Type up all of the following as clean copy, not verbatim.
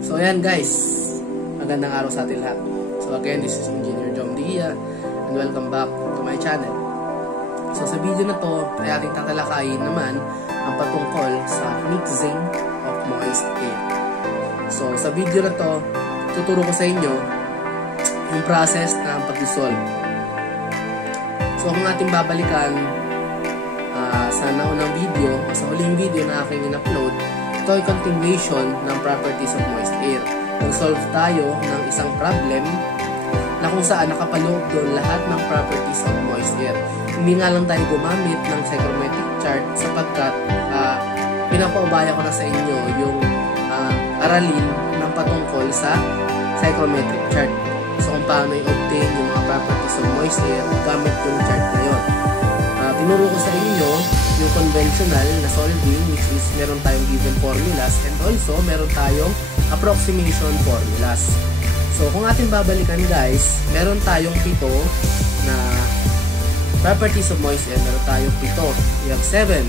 So ayan guys, magandang araw sa atin lahat. So again, this is Engineer Jom Dia and welcome back to my channel. So sa video na to ay ating tatalakayin naman ang patungkol sa mixing of moist air. So sa video na to, tuturo ko sa inyo yung process ng pag-dissolve. So kung ating babalikan sa naunang video o sa huling video na aking in-upload, ito ay continuation ng properties of moist air. Nag-solve tayo ng isang problem na kung saan nakapaloob doon lahat ng properties of moist air. Hindi nga lang tayo gumamit ng psychrometric chart sapagkat pinapaubaya ko na sa inyo yung aralin ng patungkol sa psychrometric chart. So kung paano i-obtain yung mga properties of moist air gamit yung chart na yun. Tinuro ko sa inyo yung conventional na solving, which is meron tayong given formulas and also meron tayong approximation formulas. So kung ating babalikan guys, meron tayong 7 na properties of moist air. Meron tayong 7. We have 7.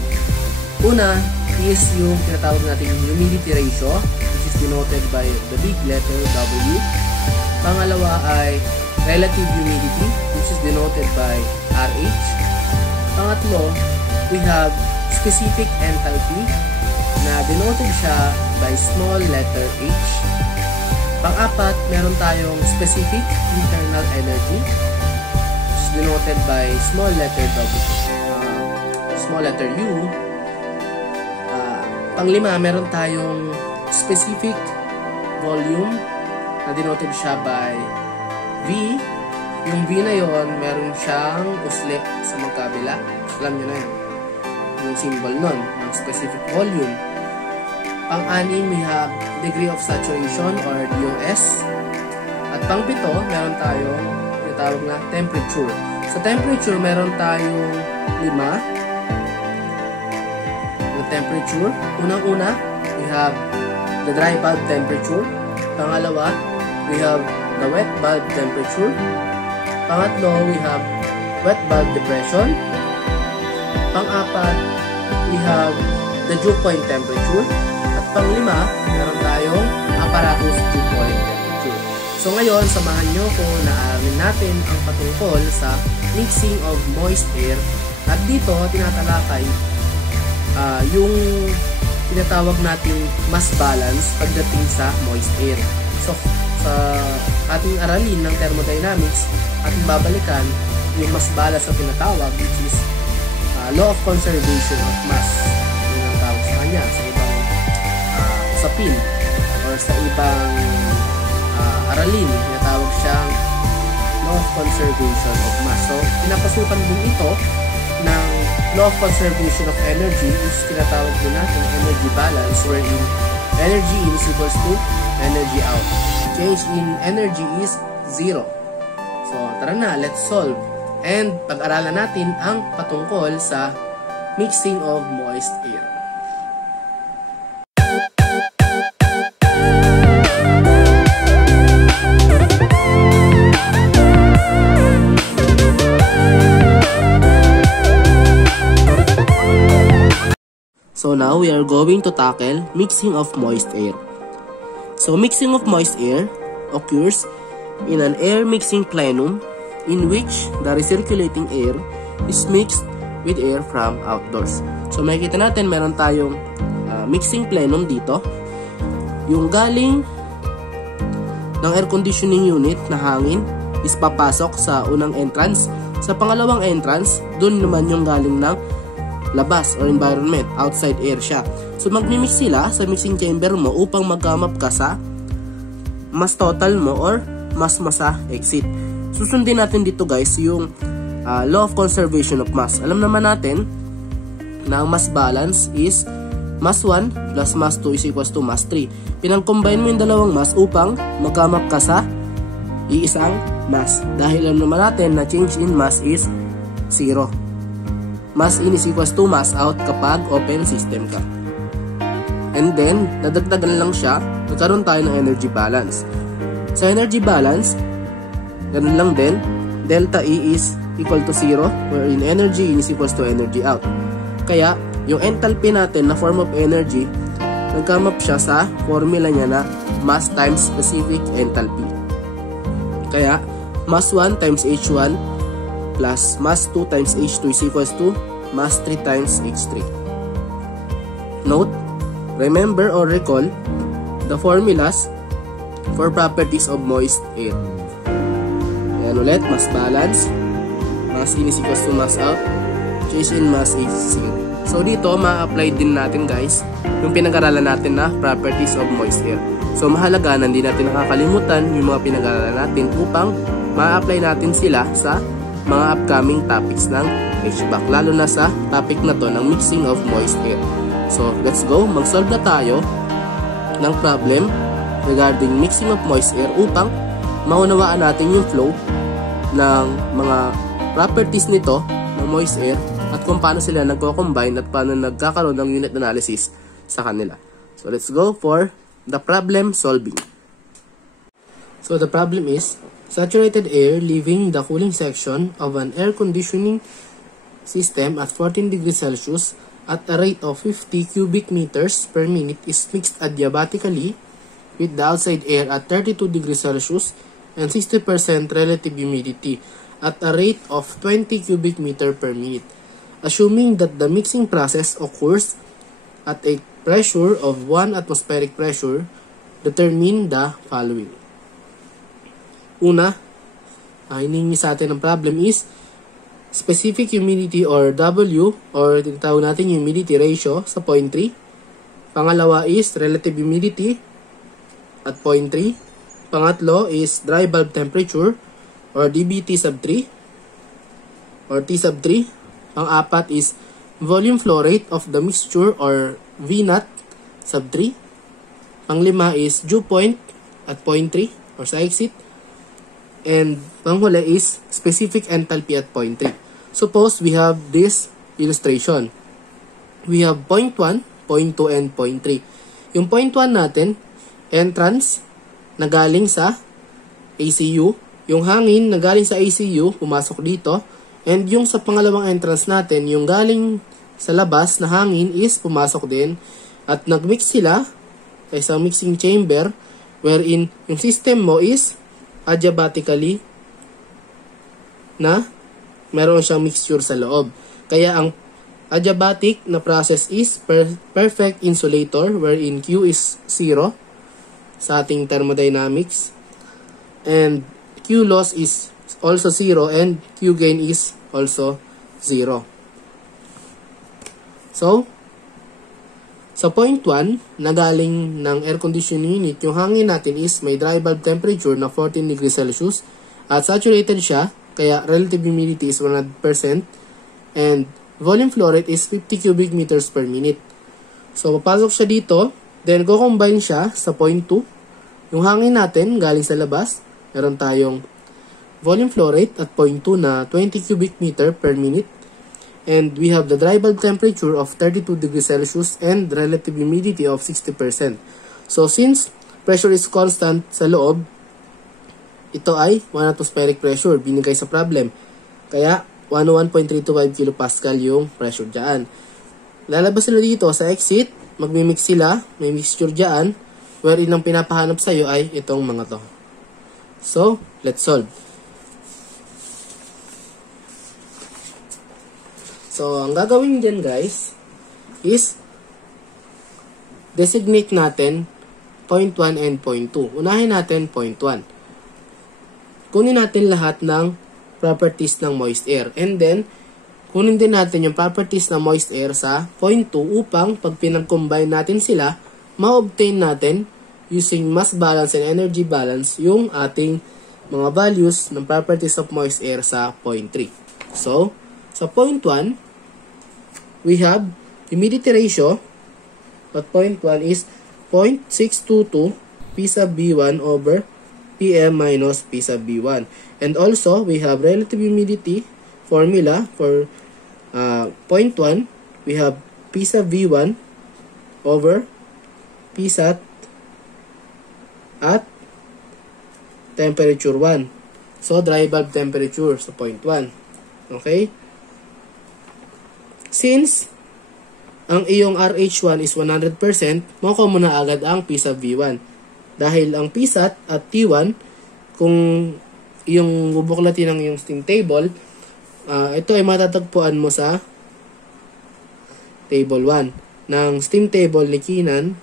Una is yung tinatawag natin humidity ratio, which is denoted by the big letter W. Pangalawa ay relative humidity, which is denoted by RH. Pangatlo, we have specific enthalpy na denoted siya by small letter H. Pang-apat, meron tayong specific internal energy, which is denoted by small letter U. Pang-lima, meron tayong specific volume na denoted siya by V. Yung V na yon, meron siyang uslit sa magkabila. Alam nyo na yan. Yung symbol nun, ng specific volume. Pang-anim, we have degree of saturation or DOS. At pang-pito, meron tayong tinatawag na temperature. Sa temperature, meron tayong 5 na temperature. Unang-una, we have the dry bulb temperature. Pangalawa, we have the wet bulb temperature. Pangatlo, we have wet bulb depression. Pang-apat, we have the dew point temperature. At pang-lima, meron tayong apparatus dew point temperature. So ngayon, samahan nyo ko na alamin natin ang patungkol sa mixing of moist air. At dito, tinatalakay yung tinatawag nating mass balance pagdating sa moist air. So, sa ating aralin ng thermodynamics, ating babalikan yung mass balance na tinatawag, which is law of conservation of mass. Yun ang tawag sa kanya sa ibang usapin or sa ibang aralin. Tinatawag siyang law of conservation of mass. So, pinapasukan din ito ng law of conservation of energy, is tinatawag din natin energy balance, wherein energy in is equals to energy out. Change in energy is 0. So, tara na, let's solve. And pag-aralan natin ang patungkol sa mixing of moist air. So now we are going to tackle mixing of moist air. So mixing of moist air occurs in an air mixing plenum in which the recirculating air is mixed with air from outdoors. So makikita natin meron tayong mixing plenum dito. Yung galing ng air conditioning unit na hangin is papasok sa unang entrance. Sa pangalawang entrance, dun naman yung galing ng labas or environment, outside air siya. So magmi-mix sila sa mixing chamber mo upang mag-come up ka sa mass total mo or mass masa exit. Susundin natin dito guys yung law of conservation of mass. Alam naman natin na ang mass balance is mass 1 plus mass 2 is equals to mass 3. Pinang-combine mo yung dalawang mass upang mag-come up ka sa iisang mass. Dahil alam naman natin na change in mass is 0. Mass in is equals to mass out kapag open system ka. And then, nadagdagan lang siya, nagkaroon tayo ng energy balance. Sa energy balance, ganun lang din, delta E is equal to 0, wherein energy in is equals to energy out. Kaya, yung enthalpy natin na form of energy nag-come up siya sa formula niya na mass times specific enthalpy. Kaya, mass 1 times H1 plus mass 2 times H2 is equals to mass 3 times H3. Note, remember or recall the formulas for properties of moist air. Ayan ulit, mass balance, mass in is equals to mass out, change in mass is 0. So dito, ma-apply din natin guys yung pinag-aralan natin na properties of moist air. So mahalaga na hindi natin nakakalimutan yung mga pinag-aralan natin upang ma-apply natin sila sa mga upcoming topics ng HVAC, lalo na sa topic na to ng mixing of moist air. So let's go, mag-solve na tayo ng problem regarding mixing of moist air upang maunawaan natin yung flow ng mga properties nito ng moist air at kung paano sila nagko-combine at paano nagkakaroon ng unit analysis sa kanila. So let's go for the problem solving. So the problem is saturated air leaving the cooling section of an air conditioning system at 14 degrees Celsius at a rate of 50 cubic meters per minute is mixed adiabatically with the outside air at 32 degrees Celsius and 60% relative humidity at a rate of 20 cubic meter per minute. Assuming that the mixing process occurs at a pressure of 1 atmospheric pressure, determine the following. Una, hiningi sa atin ang problem is specific humidity or W or tinatawag natin humidity ratio sa 0.3. Pangalawa is relative humidity at 0.3. Pangatlo is dry bulb temperature or dBT sub 3 or T sub 3. Pang-apat is volume flow rate of the mixture or V0 sub 3. Pang-lima is dew point at 0.3 or sa exit. And panghuli is specific enthalpy at 0.3. Suppose we have this illustration. We have 0.1, 0.2, and 0.3. Yung 0.1 natin, entrance na galing sa ACU. Yung hangin na galing sa ACU, pumasok dito. And yung sa pangalawang entrance natin, yung galing sa labas na hangin is pumasok din. At nagmix sila sa isang mixing chamber wherein yung system mo is adiabatically na meron siyang mixture sa loob. Kaya ang adiabatic na process is perfect insulator wherein Q is 0 sa ating thermodynamics. And Q loss is also 0 and Q gain is also 0. So, sa 0.1 na galing ng air conditioning unit, yung hangin natin is may dry bulb temperature na 14 degrees Celsius at saturated siya, kaya relative humidity is 100% and volume flow rate is 50 cubic meters per minute. So, papasok siya dito, then go-combine siya sa 0.2. Yung hangin natin galing sa labas, meron tayong volume flow rate at 0.2 na 20 cubic meter per minute. And we have the dry bulb temperature of 32 degrees Celsius and relative humidity of 60%. So, since pressure is constant sa loob, ito ay 1 atmospheric pressure binigay sa problem. Kaya, 101.325 kilopascal yung pressure dyan. Lalabas sila dito sa exit, magmimix sila, may mixture dyan, wherein ang pinapahanap sa'yo ay itong mga to. So, let's solve. So, ang gagawin dyan guys is designate natin 0.1 and 0.2. Unahin natin 0.1. Kunin natin lahat ng properties ng moist air. And then, kunin din natin yung properties ng moist air sa 0.2 upang pag pinag-combine natin sila, ma-obtain natin using mass balance and energy balance yung ating mga values ng properties of moist air sa 0.3. So, sa 0.1, we have humidity ratio at 0.1 is 0.622 P sub B1 over PM minus P sub B1. And also, we have relative humidity formula for 0.1. We have P sub V1 over P sat at temperature 1. So, dry bulb temperature sa 0.1. Okay? Since ang iyong RH1 is 100%, makukuha mo na agad ang P sub V1. Dahil ang PSAT at T1, kung yung bubuklatin ng yung steam table, ito ay matatagpuan mo sa table 1 ng steam table ni Keenan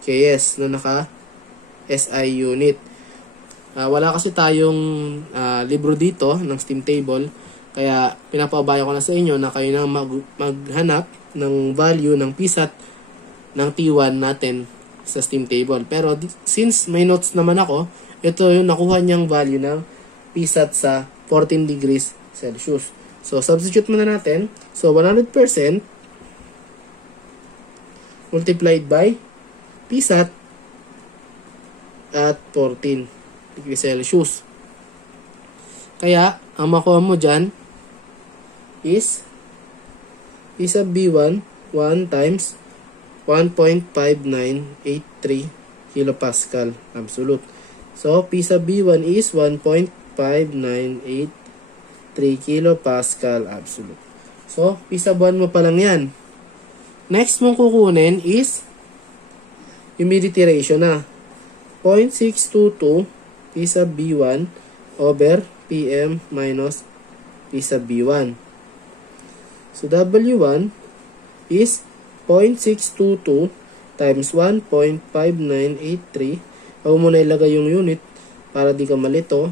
KS na naka SI unit. Wala kasi tayong libro dito ng steam table, kaya pinapabayo ko na sa inyo na kayo na maghanap ng value ng PSAT ng T1 natin sa steam table. Pero since may notes naman ako, ito yung nakuha niyang value ng PSAT sa 14 degrees Celsius. So, substitute muna natin. So, 100% multiplied by PSAT at 14 degrees Celsius. Kaya, ang makuha mo dyan is P sub B1 1 times 1.5983 kilopascal absolute. So, P sub B1 is 1.5983 kilopascal absolute. So, P sub 1 mo pa lang yan. Next mong kukunin is humidity ratio na. 0.622 P sub B1 over PM minus P sub B1. So, W1 is 0.622 times 1.5983. Ako muna ilagay yung unit para di ka malito.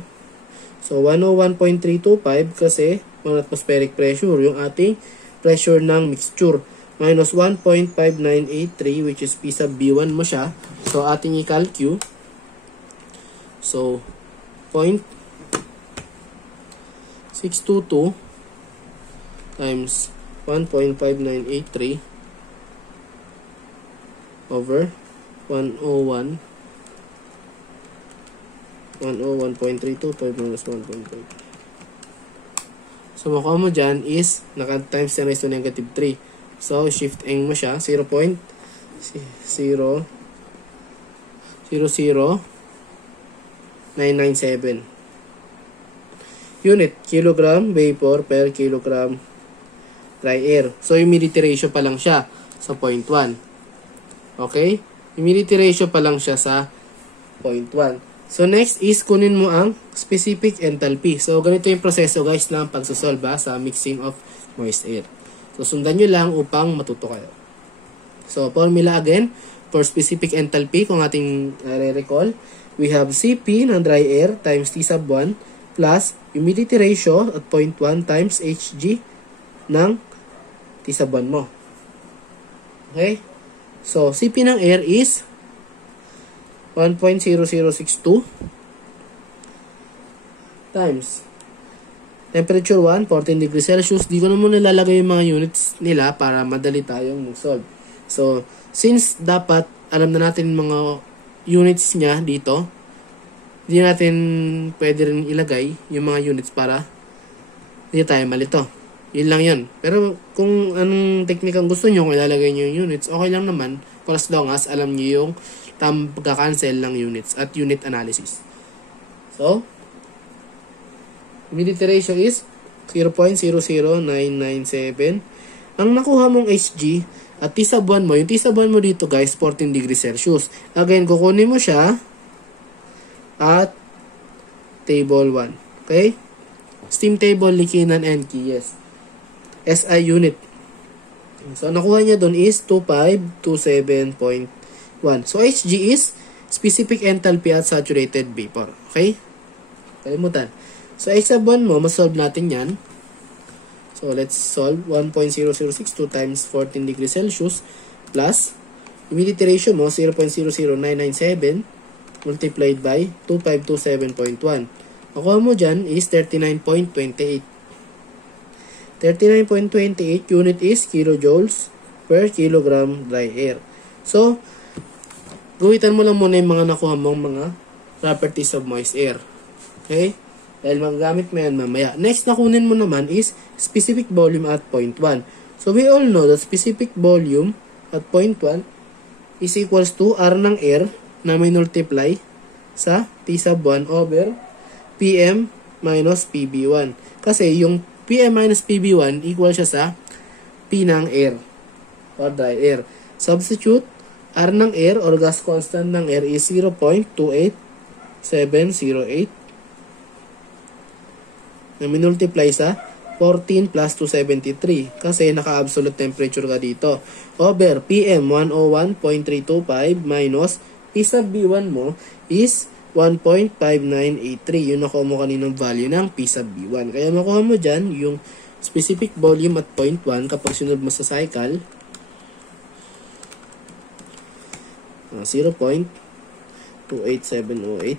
So, 101.325 kasi 1 atmospheric pressure, yung ating pressure ng mixture. Minus 1.5983 which is P sub B1 mo siya. So, ating i-calculate. So, 0.622 times 1.5983 over 101.325 minus 1.5. So, makuha mo dyan is naka-times 10 raised to negative 3. So, shift-ing mo siya 0.00997 unit, kilogram vapor per kilogram dry air. So, humidity ratio pa lang siya sa 0.1. Okay? Humidity ratio pa lang siya sa 0.1. So, next is kunin mo ang specific enthalpy. So, ganito yung proseso guys ng pagsosolve sa mixing of moist air. So, sundan nyo lang upang matuto kayo. So, formula again for specific enthalpy, kung ating recall, we have Cp ng dry air times T sub 1 plus humidity ratio at 0.1 times Hg ng T sub 1 mo. Okay? So, Cp ng air is 1.0062 times temperature 1, 14 degrees Celsius. Di ko na muna nilalagay yung mga units nila para madali tayong mag-solve. So, since dapat alam na natin mga units niya dito, hindi natin pwede rin ilagay yung mga units para hindi tayo malito. Yun lang yun. Pero kung anong technique ang gusto nyo, kung ilalagay nyo yung units, okay lang naman. For as long as alam nyo yung pagka-cancel ng units at unit analysis. So, humidity ratio is 0.00997. Ang nakuha mong Hg at T sub 1 mo, yung T sub 1 mo dito guys, 14 degrees Celsius. Again, kukunin mo siya at table 1. Okay? Steam table ni Keenan and Keyes. SI unit. So, nakuha niya doon is 2527.1. So, Hg is specific enthalpy at saturated vapor. Okay? Kalimutan. So, H sub 1 mo, masolve natin yan. So, let's solve 1.0062 times 14 degrees Celsius plus humidity ratio mo, 0.00997 multiplied by 2527.1. Makuha mo dyan is 39.28. 39.28 unit is kilojoules per kilogram dry air. So, guhitan mo lang muna yung mga nakuha mong mga properties of moist air. Okay? Dahil magagamit mo yan mamaya. Next na kunin mo naman is specific volume at 0.1. So, we all know that specific volume at 0.1 is equals to R ng air na may multiply sa T sub 1 over PM minus PB1. Kasi yung PM minus PB1 equal siya sa P ng air or dry air. Substitute R ng air or gas constant ng air is 0.28708 na minultiply sa 14 plus 273 kasi naka-absolute temperature ka dito. Over PM 101.325 minus P sub B1 mo is 1.5983. Yun nakuha mo kaninang value ng P sub B1. Kaya makuha mo dyan yung specific volume at point 1 kapag sinunod mo sa cycle. 0.28708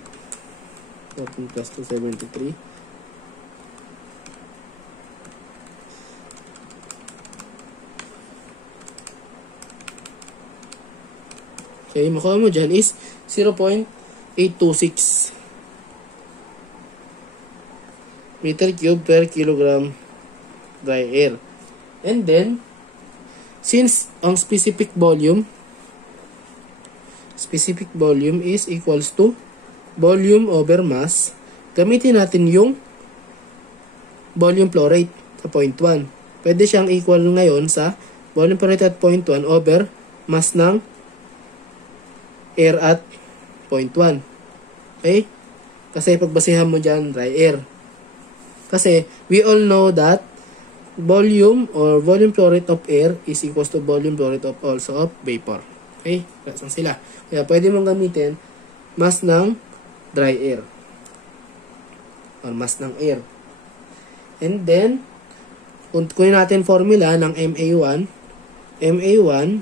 14 plus 273. Okay, makuha mo dyan is 0.826 meter cube per kilogram dry air. And then, since ang specific volume is equals to volume over mass, gamitin natin yung volume flow rate sa point 1. Pwede siyang equal ngayon sa volume flow rate at point 1 over mass ng air at point 1. Okay? Kasi pagbasihan mo dyan, dry air. Kasi we all know that volume or volume flow rate of air is equals to volume flow rate of also of vapor. Okay? Kasi sila. Kaya pwede mong gamitin mass ng dry air or mass ng air. And then, kung kunin natin formula ng MA1, MA1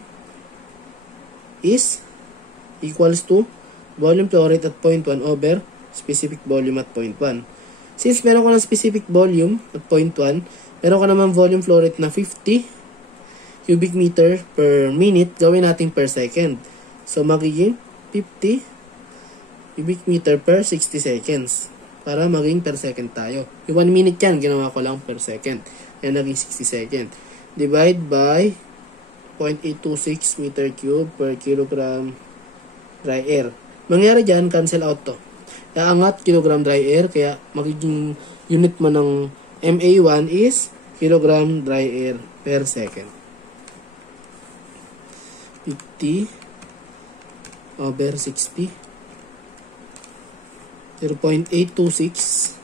is equals to volume flow rate at point 1 over specific volume at point 1. Since meron ko ng specific volume at point 1, meron ka naman volume flow rate na 50 cubic meter per minute, gawin natin per second. So, magiging 50 cubic meter per 60 seconds. Para maging per second tayo. Yung 1 minute yan, ginawa ko lang per second. Yan, naging 60 second. Divide by 0.826 meter cube per kilogram dry air. Mangyari dyan, cancel out to. Aangat kilogram dry air, kaya magiging unit mo ng MA1 is kilogram dry air per second. 50 over 60. 0.826.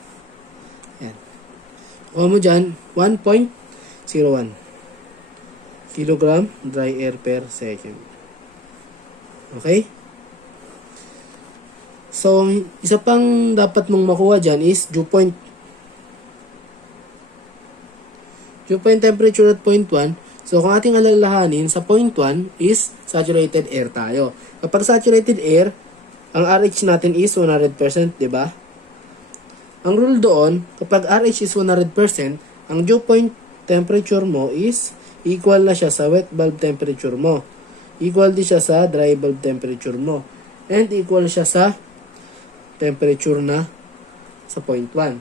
Yan. Kuha mo dyan, 1.01 kilogram dry air per second. Okay? So, isa pang dapat mong makuha dyan is dew point. Dew point temperature at point 1. So, kung ating alalahanin, sa point 1 is saturated air tayo. Kapag saturated air, ang RH natin is 100%, di ba? Ang rule doon, kapag RH is 100%, ang dew point temperature mo is equal na siya sa wet bulb temperature mo. Equal din siya sa dry bulb temperature mo. And equal siya sa temperature na sa point 1.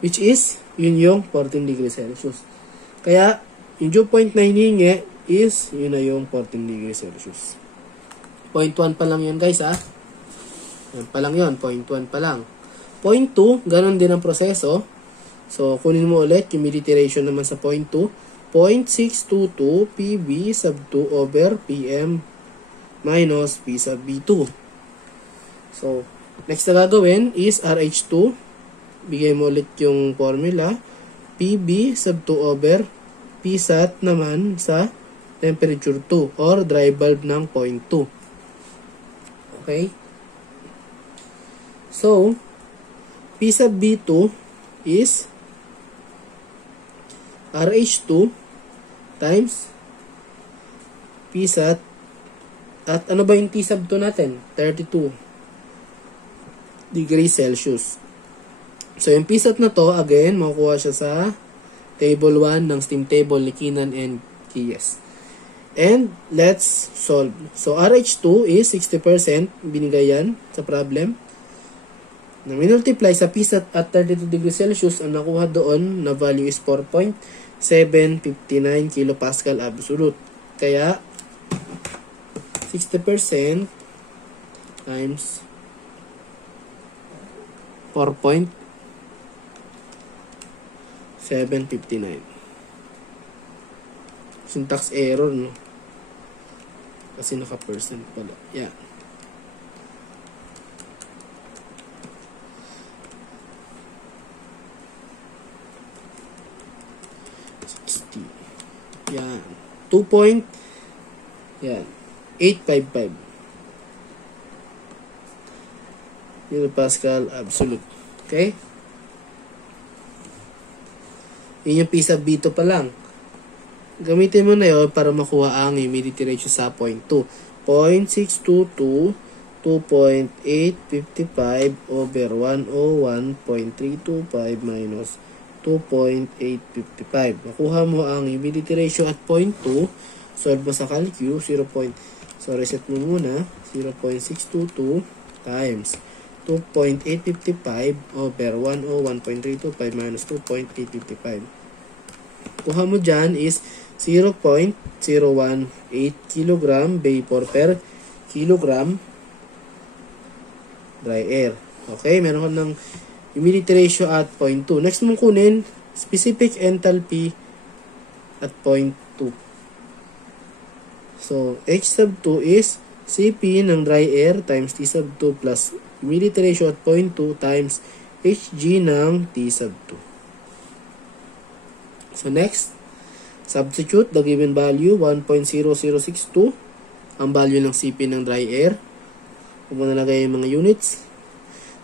Which is, yun yung 14 degrees Celsius. Kaya, yung dew point na hiningi is, yun na yung 14 degrees Celsius. Point 1 pa lang yun guys ha. Yan pa lang yun, point 1 pa lang. Point 2, ganun din ang proseso. So, kunin mo ulit, humidity ratio naman sa point 2. 0.622 PB sub 2 over PM minus P sub B2. So, next na gagawin is RH2. Bigay mo ulit yung formula. PB sub 2 over Psat naman sa temperature 2 or dry bulb ng point 2. Okay? So, P sub B2 is RH2 times Psat at ano ba yung T sub 2 natin? 32 degrees Celsius. So, yung Psat na to, again, makukuha siya sa table 1 ng steam table ni Keenan and Keyes. And, let's solve. So, RH2 is 60%. Binigay yan sa problem. Na minultiply sa Psat at 32 degrees Celsius, ang nakuha doon na value is 4.759 kilopascal absolute. Kaya, 60% times 4.759. Syntax error, no? Kasi naka-percent pala. Yan. Yan. 2 point. Yan. 855. Pascal absolute. Okay? Yun yung P sub B2 pa lang. Gamitin mo na yun para makuha ang humidity ratio sa 0.2. 0.622, 2.855 over 101.325 minus 2.855. Makuha mo ang humidity ratio at 0.2. Solve mo sa calcu. Reset mo muna. 0.622 times 2.855 over 101.325 minus 2.855. Kuha mo dyan is 0.018 kg vapor per kilogram dry air. Okay, meron ka ng humidity ratio at 0.2. Next mong kunin, specific enthalpy at 0.2. So, H sub 2 is Cp ng dry air times T sub 2 plus humidity ratio at 0.2 times Hg ng T sub 2. So, next, substitute the given value, 1.0062, ang value ng Cp ng dry air. Kung mo nalagay yung mga units.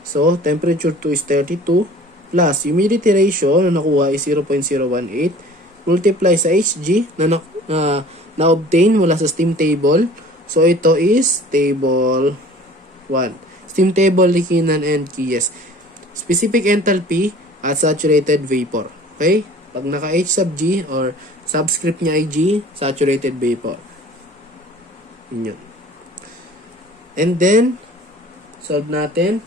So, temperature 2 is 32 plus humidity ratio na nakuha is 0.018 multiply sa Hg na-obtain mula sa steam table. So, ito is table 1. Steam table ni Keenan and Keyes. Specific enthalpy at saturated vapor. Okay? Pag naka H sub G or subscript niya ay G, saturated vapor. Yun. And then, solve natin.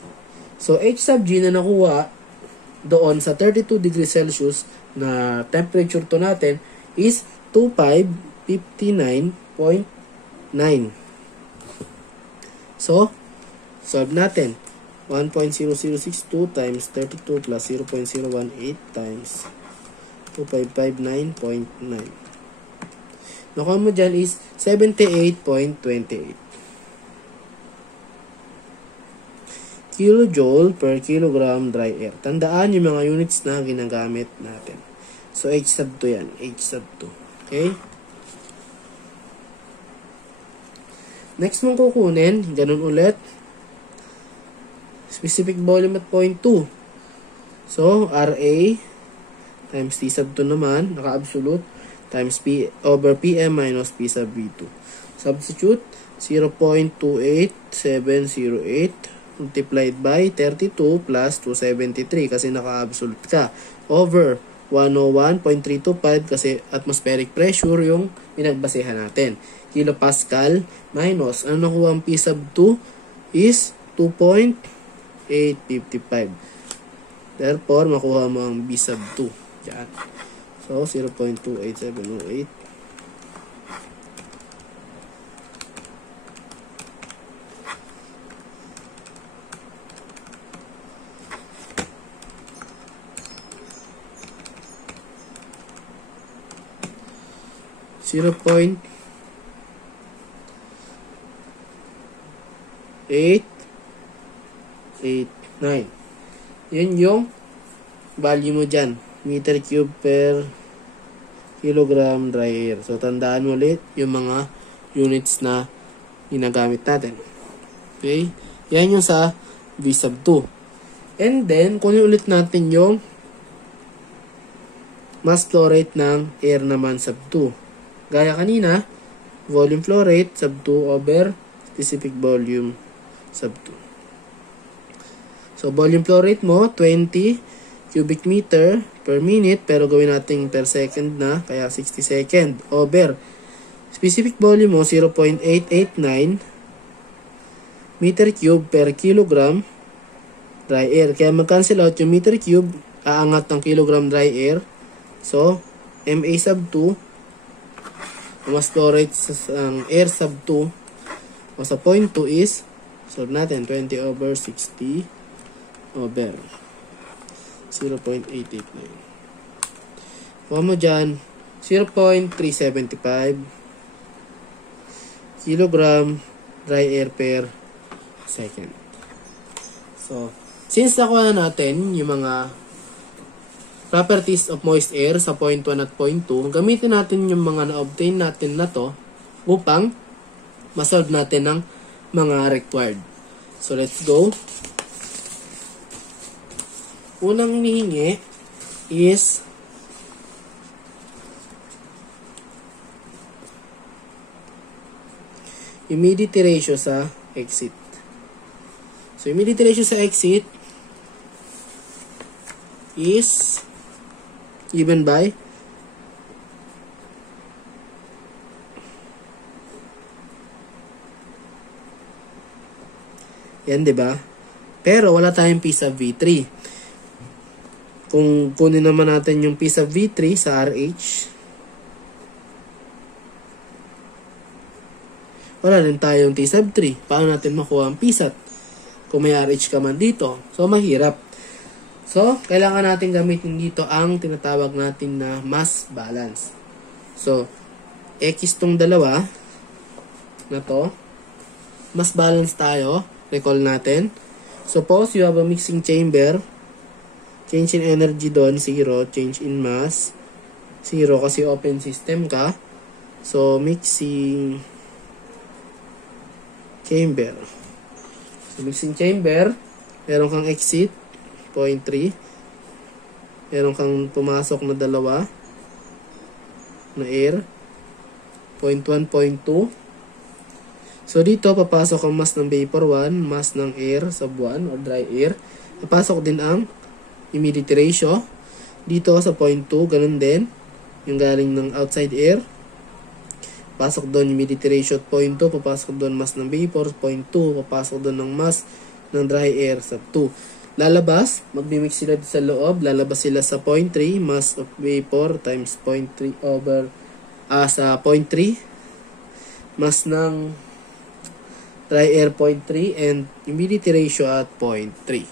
So, H sub G na nakuha doon sa 32 degrees Celsius na temperature to natin is 2559.9. So, solve natin. 1.0062 times 32 plus 0.018 times 2559.9. Nakuha mo dyan is 78.28. Kilojoule per kilogram dry air. Tandaan yung mga units na ginagamit natin. So, H sub 2 yan. H sub 2. Okay? Next mong kukunin, ganun ulit. Specific volume at 0.2. So, RA times T sub 2 naman, naka-absolute, times P over PM minus P sub V2. Substitute, 0.28708 multiplied by 32 plus 273 kasi naka-absolute ka. Over 101.325 kasi atmospheric pressure yung pinagbasehan natin. Kilopascal minus, ano nakuha ang P sub 2 is 2.855. Therefore, makuha mo ang B sub 2. Yan. So, 0.28708. .889. Yun yung value mo dyan. Meter cube per kilogram dry air. So, tandaan mo ulit yung mga units na ginagamit natin. Okay? Yan yung sa V sub 2. And then, kunin ulit natin yung mass flow rate ng air naman sub 2. Gaya kanina, volume flow rate sub 2 over specific volume sub 2. So, volume flow rate mo, 20 cubic meter per minute, pero gawin natin per second na, kaya 60 second, over specific volume mo, 0.889 meter cube per kilogram dry air. Kaya mag-cancel out yung meter cube, aangat ng kilogram dry air. So, MA sub 2, mas flow rate ng air sub 2 o sa 0.2 is, solve natin, 20 over 60 over 0.889. Kuha mo dyan, 0.375 kilogram dry air per second. So, since nakuha na natin yung mga properties of moist air sa point 1 at point 2, gamitin natin yung mga na-obtain natin na to upang masolve natin ang mga required. So, let's go. Unang hinihingi is humidity ratio sa exit. So, humidity ratio sa exit is given by yan, diba? Pero wala tayong P sub V3. Kung kunin naman natin yung P sub V3 sa RH, wala rin tayong T sub 3. Paano natin makuha ang P sub kung may RH ka man dito? So, mahirap. So, kailangan natin gamitin dito ang tinatawag natin na mass balance. So, X tong dalawa na to, mass balance tayo. Recall natin. Suppose you have a mixing chamber. Change in energy doon, 0. Change in mass, 0 kasi open system ka. So, mixing chamber. So, mixing chamber, meron kang exit, 0.3. Meron kang pumasok na dalawa na air, 0.1, 0.2. So, dito, papasok ang mass ng vapor 1, mass ng air sub 1 or dry air. Papasok din ang humidity ratio. Dito sa 0.2, ganun din. Yung galing ng outside air. Papasok doon humidity ratio at 0.2. Papasok doon mass ng vapor, 0.2. Papasok doon ng mass ng dry air sub 2. Lalabas, magmimix sila sa loob. Lalabas sila sa 0.3, mass of vapor times 0.3 over sa 0.3. Mass ng dry air 0.3 and humidity ratio at 0.3.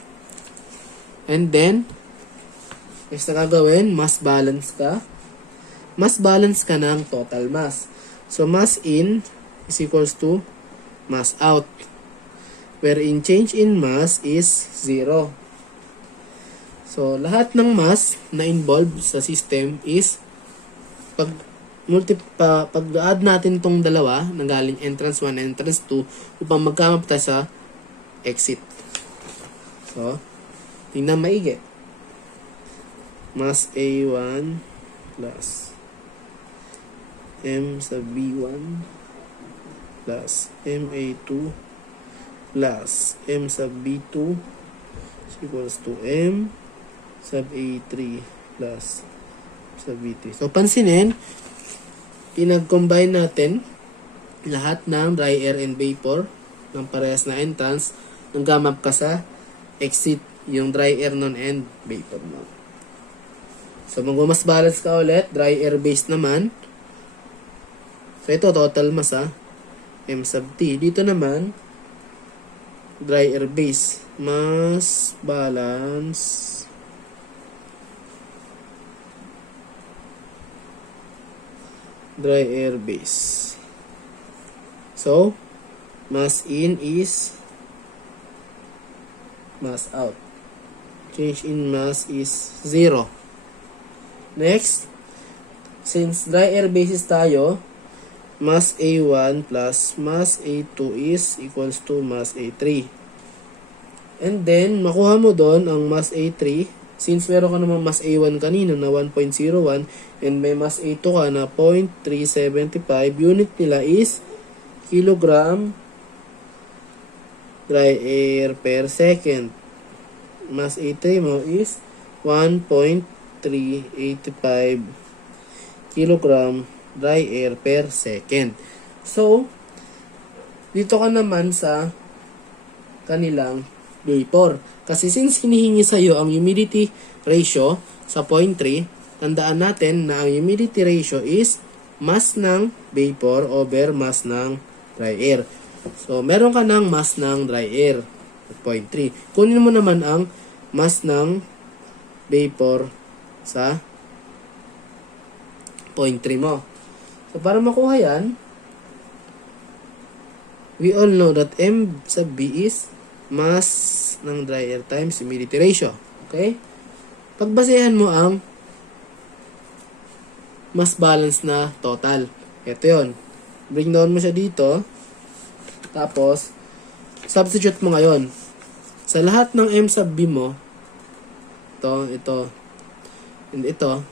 And then, next na gagawin, mass balance ka. Mass balance ka ng total mass. So, mass in is equals to mass out. Wherein change in mass is 0. So, lahat ng mass na involved sa system is pag-add natin tong dalawa na galing entrance 1 and entrance 2 upang magkamap tayo sa exit. So, tingnan maigi. Mass A1 plus M sub B1 plus MA2 plus M sub B2 is equals to M sub A3 plus sub B3. So, pansinin, pinag-combine natin lahat ng dry air and vapor ng parehas na entrance, nanggamap ka sa exit, yung dry air nun and vapor nun. So, mag-mass balance ka ulit, dry air base naman. So, ito total mass M sub T. Dito naman, dry air base, mass balance dry air base. So, mass in is mass out. Change in mass is 0. Next, since dry air basis tayo, mass A1 plus mass A2 is equals to mass A3. And then, makuha mo doon ang mass A3. Since meron ka naman mass A1 kanina na 1.01 and may mass A2 ka na 0.375, unit nila is kilogram dry air per second. Mass A3 mo is 1.385 kilogram dry air per second. So, dito ka naman sa kanilang vapor. Kasi since hinihingi sa'yo ang humidity ratio sa 0.3, tandaan natin na ang humidity ratio is mass ng vapor over mass ng dry air. So, meron ka ng mass ng dry air, 0.3. Kunin mo naman ang mass ng vapor sa 0.3 mo. So, para makuha yan, we all know that M sub B is mass ng dry air times humidity ratio. Okay? Pagbasehan mo ang mass balance na total. Ito yun. Bring down mo siya dito. Tapos, substitute mo ngayon. Sa lahat ng M sub B mo, ito, and ito,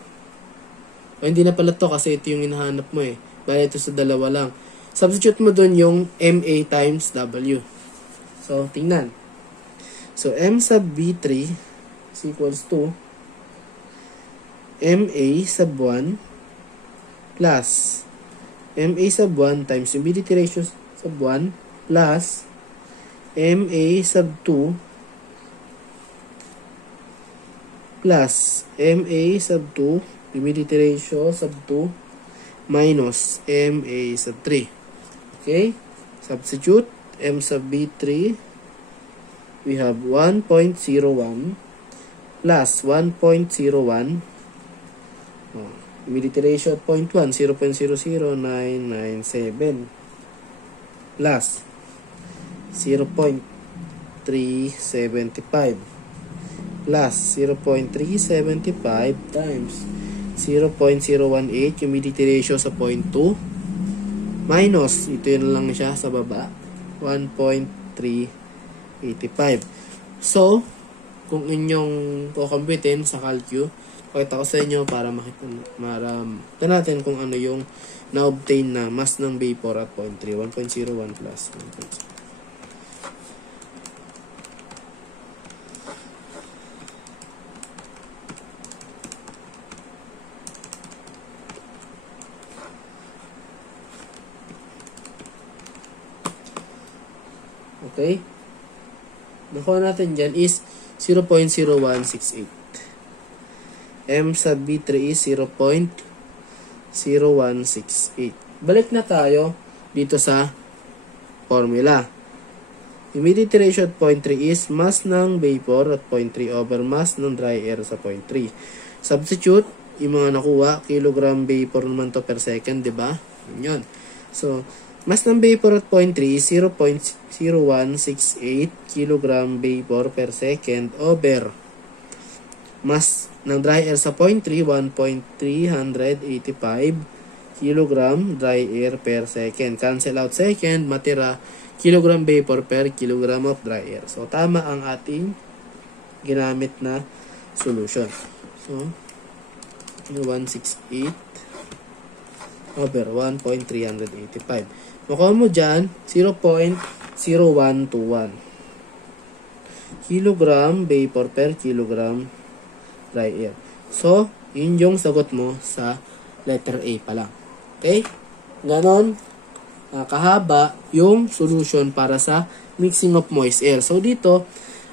hindi na pala to kasi ito yung hinahanap mo eh. Bale, ito sa dalawa lang. Substitute mo dun yung MA times W. So, tingnan. So, M sub B3 is equals to MA sub 1 plus MA sub 1 times humidity ratio sub 1 plus MA sub 2 plus MA sub 2 humidity ratio sub 2 minus MA sub 3. Okay? Substitute M sub B3, we have 1.01 plus 1.01, humidity ratio at 0.1, 0.00997 plus 0.375 plus 0.375 times 0.018 humidity ratio sa 0.2 minus, ito yun lang siya sa baba, 1.385. So, kung inyong kukumputin sa calcu, pakita ko sa inyo para makita natin kung ano yung na-obtain na mass ng vapor at 0.3, 1.01 plus 1.0. Okay? Nakuha natin dyan is 0.0168. M sub B3 is 0.0168. Balik na tayo dito sa formula. Humidity ratio at 0.3 is mass ng vapor at 0.3 over mass ng dry air sa 0.3. Substitute, yung mga nakuha, kilogram vapor naman to per second, diba? Yun. So, mass ng vapor at 0.3 is 0.0168 kg vapor per second over mass ng dry air sa 0.3, 1.385 kg dry air per second. Cancel out second, matira kilogram vapor per kilogram of dry air. So, tama ang ating ginamit na solution. So, 168 over 1.385. Makuha mo dyan, 0.0121 kilogram vapor per kilogram dry air. So, yun yung sagot mo sa letter A pa lang. Okay? Ganon, kahaba yung solution para sa mixing of moist air. So, dito,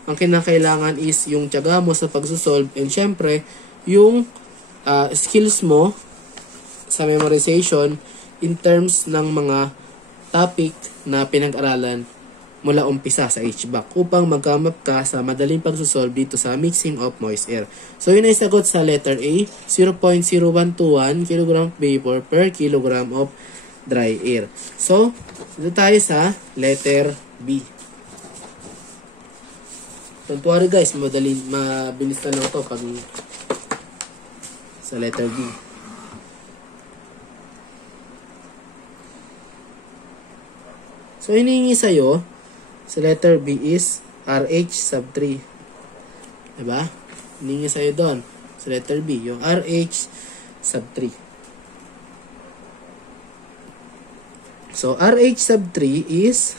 ang kinakailangan is yung tiyaga mo sa pagsusolve and syempre, yung skills mo sa memorization in terms ng mga topic na pinag-aralan mula umpisa sa HVAC upang magkamap ka sa madaling pagsusolve dito sa mixing of moist air. So, yun ay sagot sa letter A, 0.0121 kg vapor per kilogram of dry air. So, dito tayo sa letter B. Don't worry guys, mabilis na lang ito pag sa letter B. So, hinihingi sa'yo sa letter B is RH sub 3. Diba? Hinihingi sa'yo doon sa letter B, yung RH sub 3. So, RH sub 3 is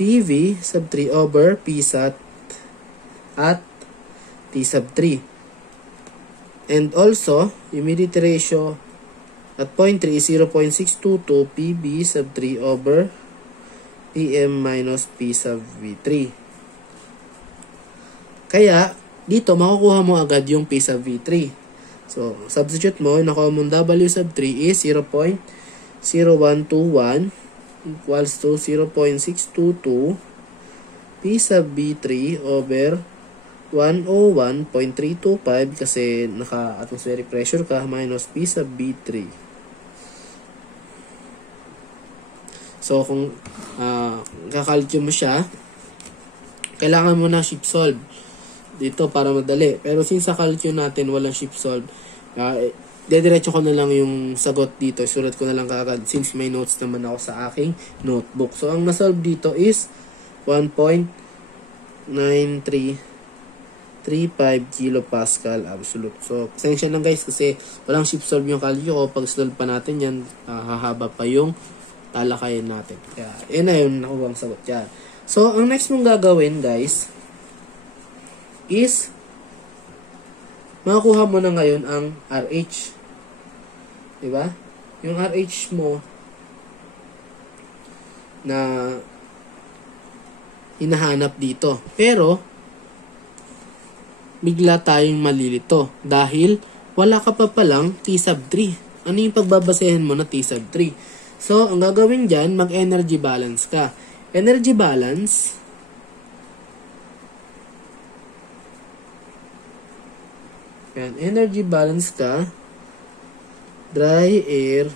PV sub 3 over PSAT at T sub 3. And also, humidity ratio at 0.3 is 0.622 PB sub 3 over PM minus P sub V3. Kaya, dito makukuha mo agad yung P sub V3. So, substitute mo, nakuha mong W sub 3 is 0.0121 equals to 0.622 P sub V3 over 101.325 kasi naka-atmospheric pressure ka minus P sub B3. So, kung kakalculate mo siya, kailangan mo na shift solve dito para madali. Pero since sa calculate natin walang shift solve, dediretso ko na lang yung sagot dito. Sulat ko na lang kaagad since may notes naman ako sa aking notebook. So, ang masolve dito is 1.9335 kilopascal absolute. So, pasensya lang guys kasi walang shift solve yung calculate ko. Pag solve pa natin yan, hahaba pa yung talakayin natin. Kaya, yun na yun, nakuha ang sagot yan. So, ang next mong gagawin, guys, is makukuha mo na ngayon ang RH. Diba? Yung RH mo na hinahanap dito. Pero, bigla tayong malilito dahil wala ka pa palang T sub 3. Ano yung pagbabasehan mo na T sub 3? So, ang gagawin dyan, mag-energy balance ka. Energy balance, yan, energy balance ka, dry air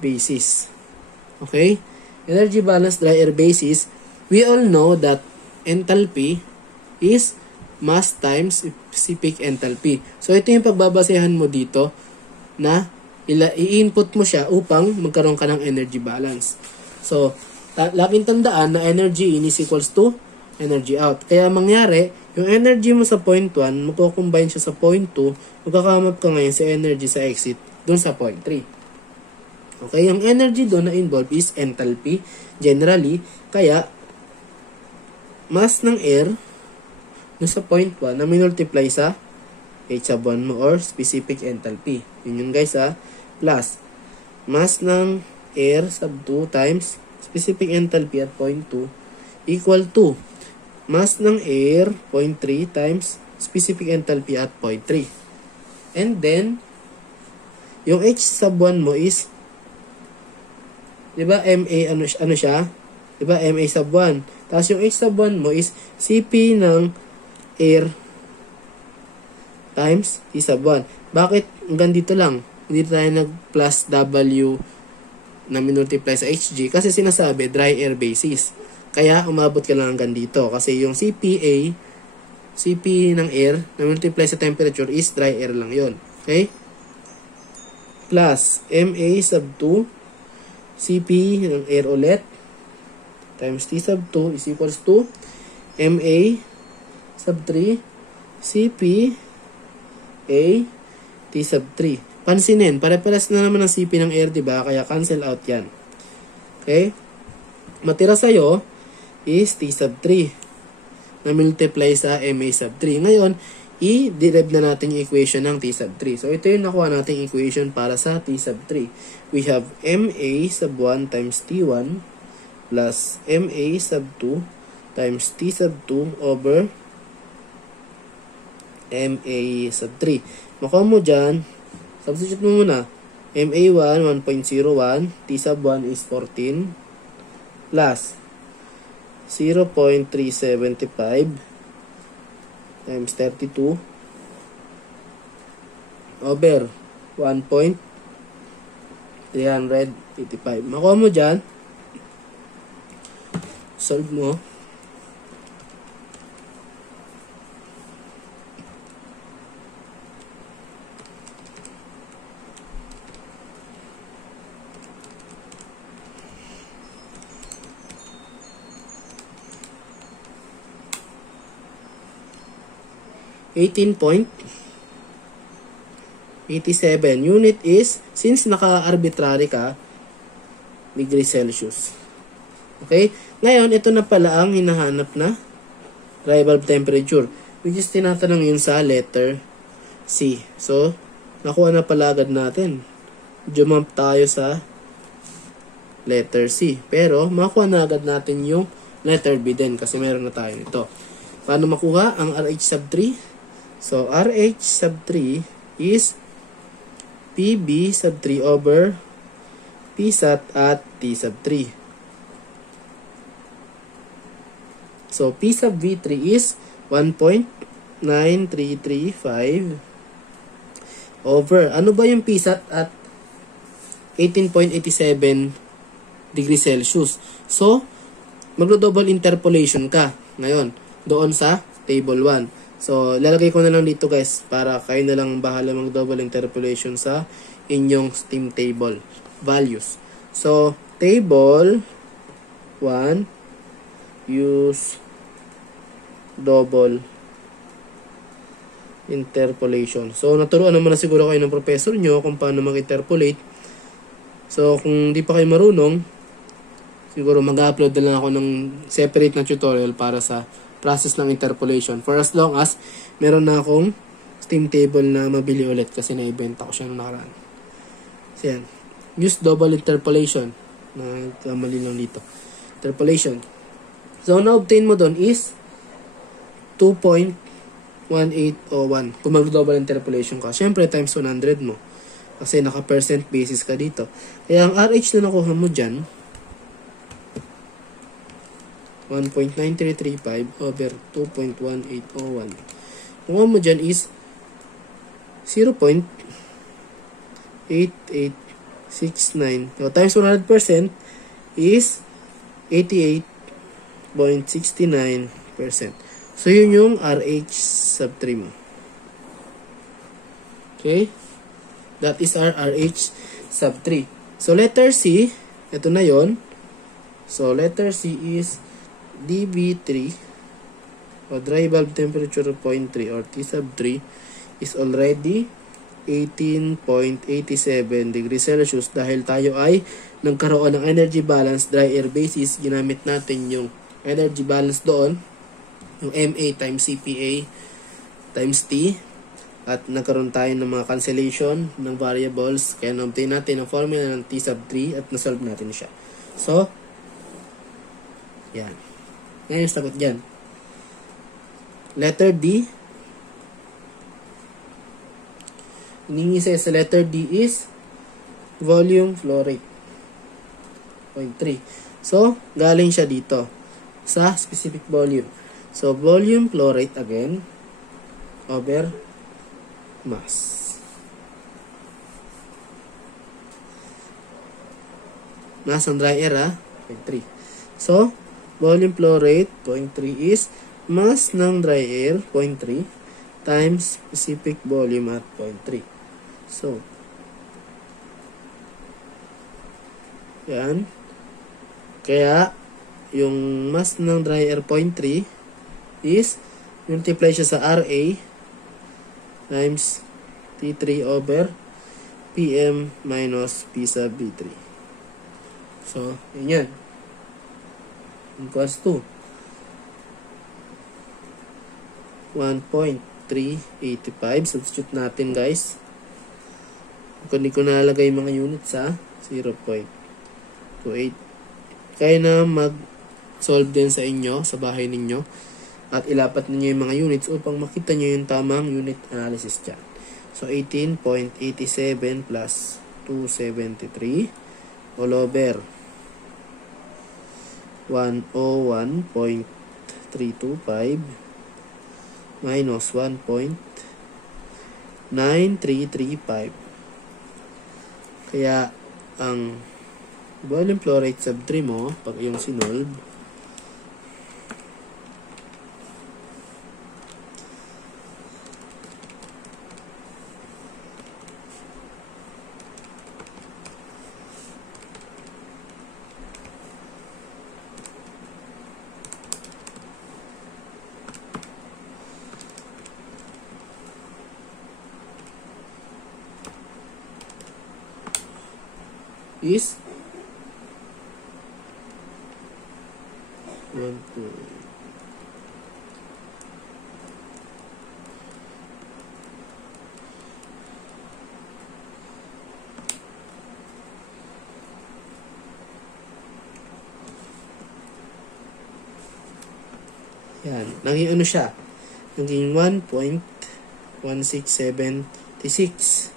basis. Okay? Energy balance, dry air basis, we all know that enthalpy is mass times specific enthalpy. So, ito yung pagbabasehan mo dito na i-input mo siya upang magkaroon ka ng energy balance. So, laging tandaan na energy in is equals to energy out. Kaya mangyari, yung energy mo sa point 1, magko-combine siya sa point 2, magkakamap ka ngayon sa energy sa exit dun sa point 3. Okay, yung energy doon na involved is enthalpy generally. Kaya, mass ng air dun sa point 1 na minultiply sa H sub 1 mo or specific enthalpy. Yun yung guys plus mass ng air sub 2 times specific enthalpy at point 2 equal to mass ng air point 3 times specific enthalpy at point 3. And then, yung H sub 1 mo is, di ba MA ano siya? Di ba MA sub 1. Tapos yung H sub 1 mo is CP ng air times T sub 1. Bakit hanggang dito lang? Hindi tayo nag-plus W na minultiply sa HG kasi sinasabi dry air basis. Kaya umabot ka lang hanggang dito kasi yung CP ng air na multiply sa temperature is dry air lang yon. Okay? Plus MA sub 2 CP ng air ulit times T sub 2 is equals to MA sub 3 CP A T sub 3. Pansinin, pare-pares na naman ang CP ng air, diba? Kaya cancel out yan. Okay? Matira sa'yo is T sub 3 na multiply sa MA sub 3. Ngayon, i-derive na natin yung equation ng T sub 3. So, ito yung nakuha nating equation para sa T sub 3. We have MA sub 1 times T1 plus MA sub 2 times T sub 2 over MA sub 3. Makuha mo dyan, substitute mo muna. MA1, 1.01. T sub 1 is 14. Plus 0.375 times 32 over 1.385. Makuha mo dyan. Solve mo. .87 unit is, since naka-arbitrary ka, degree Celsius. Okay? Ngayon, ito na pala ang hinahanap na dry bulb temperature, which is tinatanong yun sa letter C. So, nakuha na pala agad natin. Jump tayo sa letter C. Pero, makuha na agad natin yung letter B din kasi meron na tayo nito. Paano makuha ang RH sub 3? So, RH sub 3 is PB sub 3 over PSAT at T sub 3. So, P sub V3 is 1.9335 over, ano ba yung PSAT at 18.87 degrees Celsius. So, magdo-double interpolation ka ngayon doon sa table 1. So, lalagay ko na lang dito guys para kayo na lang bahala mag-double interpolation sa inyong steam table values. So, table 1, use double interpolation. So, naturuan naman na siguro kayo ng professor nyo kung paano mag-interpolate. So, kung di pa kayo marunong, siguro mag-upload na lang ako ng separate na tutorial para sa process ng interpolation. For as long as meron na akong steam table na mabili ulit kasi na-ibenta ko siya noong nakaraan. So, yan. Use double interpolation. Mali lang dito. Interpolation. So, na-obtain mo doon is 2.1801. Kung mag-double interpolation ka. Siyempre, times 100 mo. Kasi naka-percent basis ka dito. Kaya ang RH na nakuha mo dyan, 1.9335 over 2.1801. Nakuha mo dyan is 0.8869. So, times 100% is 88.69%. So, yun yung RH sub 3 mo. Okay? That is our RH sub 3. So, letter C, ito na yon. So, letter C is dB3 or dry bulb temperature 0.3 or T sub 3 is already 18.87 degrees Celsius dahil tayo ay nagkaroon ng energy balance dry air basis. Ginamit natin yung energy balance doon, yung MA times CPA times T, at nagkaroon tayo ng mga cancellation ng variables kaya na-obtain natin ang formula ng T sub 3 at nasolve natin siya. So, yan. Ngayon yung sagot dyan. Letter D. Hiningi sa letter D is volume flow rate. 0.3. So, galing siya dito sa specific volume. So, volume flow rate again over mass. Mass ang dry air 0.3. So, volume flow rate 0.3 is mass ng dry air 0.3 times specific volume at 0.3. So, yan. Kaya, yung mass ng dry air 0.3 is multiply siya sa RA times T3 over PM minus P sub B3. So, yun yan. Equals to 1.385. Substitute natin guys. Kung hindi ko nalalagay mga units sa 0.28. Kaya na mag-solve din sa inyo, sa bahay ninyo, at ilapat ninyo yung mga units upang makita nyo yung tamang unit analysis dyan. So, 18.87 plus 273 all over 101.325 minus 1.9335. Kaya, ang volume flow rate sub 3 mo, pag yung sinolve, is 1, 2. Yan. Naging ano siya? Naging 1.1676.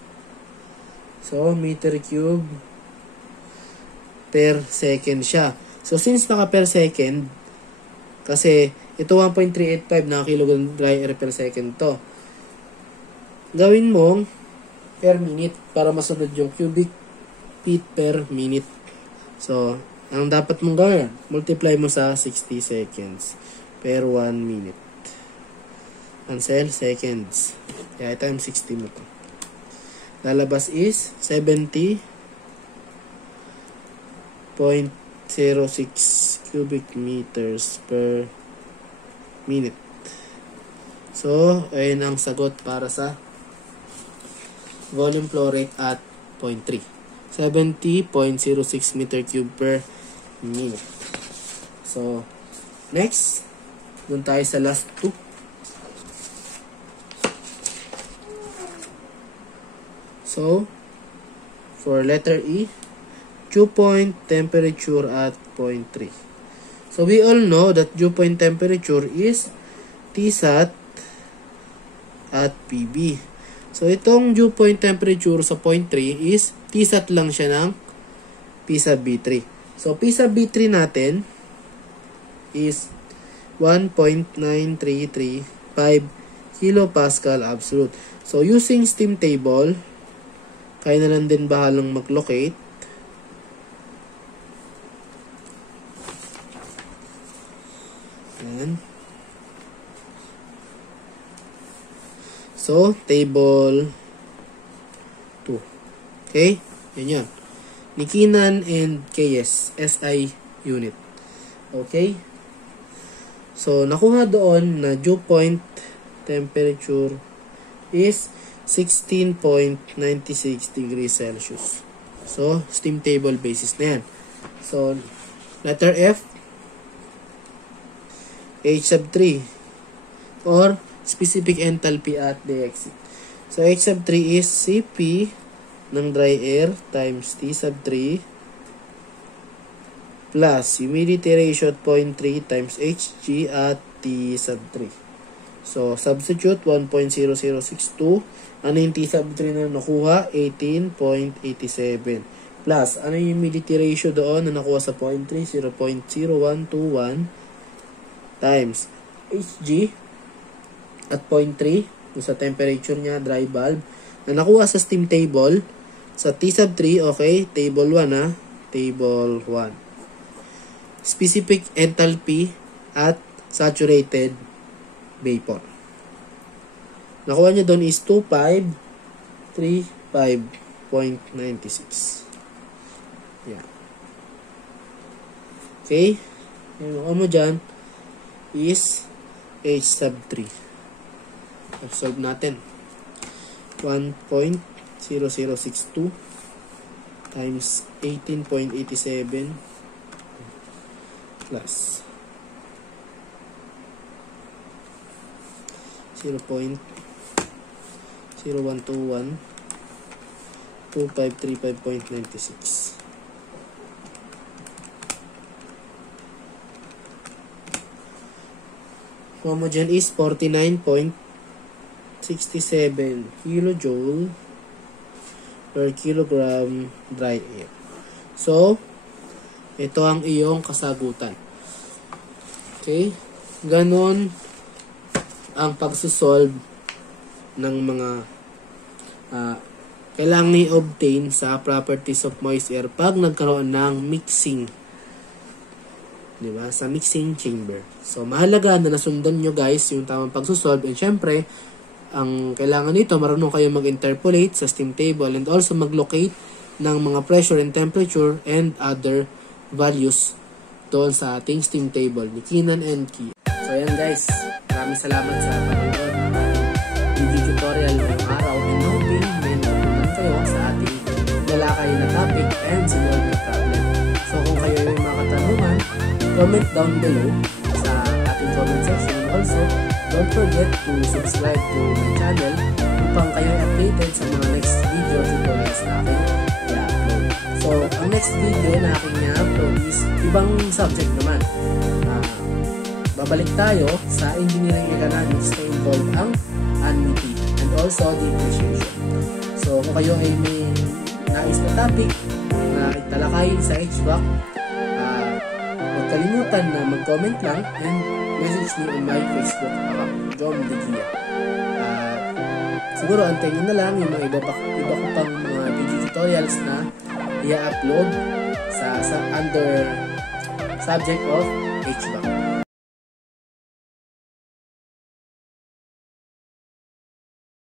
So, meter cube per second siya. So, since naka per second, kasi Ito 1.385 na kilogram dry air per second to. Gawin mong per minute para masunod yung cubic feet per minute. So, ang dapat mong gawin, multiply mo sa 60 seconds per 1 minute. Cancel seconds. Kaya times 60 mo to. Lalabas is 70.06 cubic meters per minute. So, ayun ang sagot para sa volume flow rate at 0.3. 70.06 meter cube per minute. So, next, dun tayo sa last 2. So, for letter E, dew point temperature at 0.3. So, we all know that dew point temperature is Tsat at PB. So, itong dew point temperature sa 0.3 is Tsat lang siya ng P sub B3. So, P sub B3 natin is 1.9335 kilopascal absolute. So, using steam table, kaya na lang din bahalang mag-locate. Ayan. So, table 2. Okay? Yan yun. Nikinan and KS. SI unit. Okay? So, nakuha doon na dew point temperature is 16.96 degrees Celsius. So, steam table basis na yan. So, letter F, H sub 3 or specific enthalpy at the exit. So, H sub 3 is Cp ng dry air times T sub 3 plus humidity ratio at 0.3 times Hg at T sub 3. So, substitute 1.0062. Ano yung T sub 3 na nakuha? 18.87. Plus, ano yung humidity ratio doon na nakuha sa 0.3? 0.0121 times Hg at 0.3 sa temperature niya, dry bulb, na nakuha sa steam table. Sa T sub 3, okay, table 1 ha. Table 1. Specific enthalpy at saturated vapor. Nakuha niya doon is 2535.96. Yeah. Okay? Yung nakuha mo dyan is H sub 3. Observe natin. 1.0062 times 18.87 plus 0.0121 2535.96. Kung mo dyan is 49.67 kilojoule per kilogram dry air. So, ito ang iyong kasagutan. Okay? Ganon ang pagsusolve ng mga kailangan i-obtain sa properties of moist air pag nagkaroon ng mixing, diba? Sa mixing chamber. So, mahalaga na nasundan nyo guys yung tamang pagsusolve, and syempre ang kailangan nito, marunong kayo mag-interpolate sa steam table and also mag-locate ng mga pressure and temperature and other values doon sa ating steam table ni Keenan and Key. So, ayan guys, maraming salamat sa panonood ng video tutorial ngayong araw, and hoping may natutunan kayo sa ating lalakay na topic and solve the problem. So, kung kayo yung mga katanungan, comment down below sa ating comment section. Also, don't forget to subscribe to my channel upang kayo updated sa mga next video tutorials na aking i-upload. So, ang next video na aking i-upload is ibang subject naman. Babalik tayo sa engineering economics na involve ang annuity and also depreciation. So, kung kayo ay may nais na topic na italakay sa HVAC, huwag kalimutan na mag-comment lang and message me on my Facebook account, Jom Digia. Siguro antayin nyo na lang yung mga iba ko pang mga video tutorials na i-upload sa under subject of HVAC.